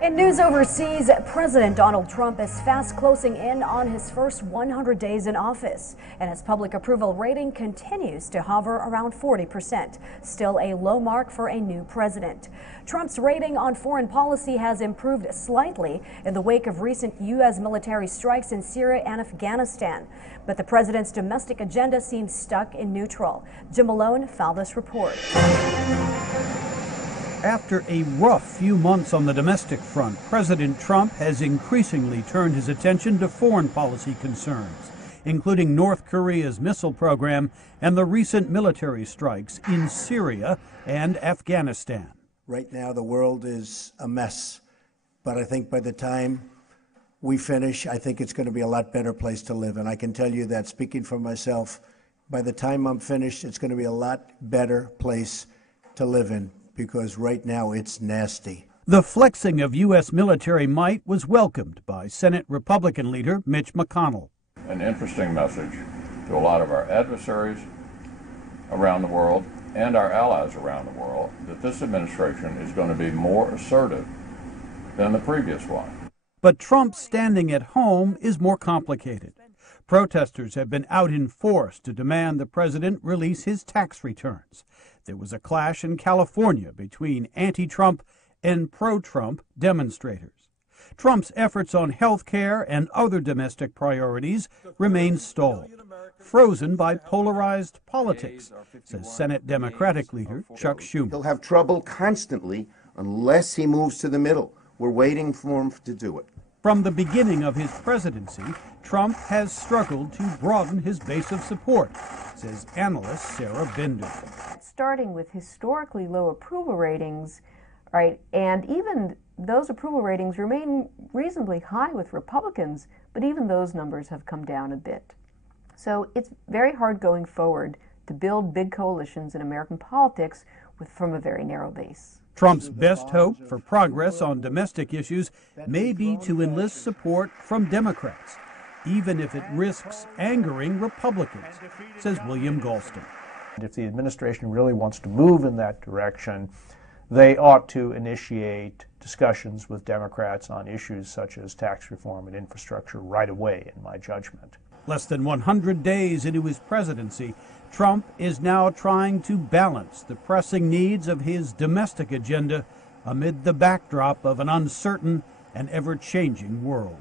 In news overseas, President Donald Trump is fast closing in on his first 100 days in office, and his public approval rating continues to hover around 40%, still a low mark for a new president. Trump's rating on foreign policy has improved slightly in the wake of recent U.S. military strikes in Syria and Afghanistan, but the president's domestic agenda seems stuck in neutral. Jim Malone filed this report. After a rough few months on the domestic front, President Trump has increasingly turned his attention to foreign policy concerns, including North Korea's missile program and the recent military strikes in Syria and Afghanistan. Right now, the world is a mess, but I think by the time we finish, I think it's going to be a lot better place to live. And I can tell you that, speaking for myself, by the time I'm finished, it's going to be a lot better place to live in, because right now it's nasty. The flexing of U.S. military might was welcomed by Senate Republican leader Mitch McConnell. An interesting message to a lot of our adversaries around the world and our allies around the world that this administration is going to be more assertive than the previous one. But Trump's standing at home is more complicated. Protesters have been out in force to demand the president release his tax returns. There was a clash in California between anti-Trump and pro-Trump demonstrators. Trump's efforts on health care and other domestic priorities remain stalled, frozen by polarized politics, says Senate Democratic leader Chuck Schumer. He'll have trouble constantly unless he moves to the middle. We're waiting for him to do it. From the beginning of his presidency, Trump has struggled to broaden his base of support, says analyst Sarah Binder. Starting with historically low approval ratings, right, and even those approval ratings remain reasonably high with Republicans, but even those numbers have come down a bit. So it's very hard going forward to build big coalitions in American politics from a very narrow base. Trump's best hope for progress on domestic issues may be to enlist support from Democrats, even if it risks angering Republicans, says William Galston. If the administration really wants to move in that direction, they ought to initiate discussions with Democrats on issues such as tax reform and infrastructure right away, in my judgment. Less than 100 days into his presidency, Trump is now trying to balance the pressing needs of his domestic agenda amid the backdrop of an uncertain and ever-changing world.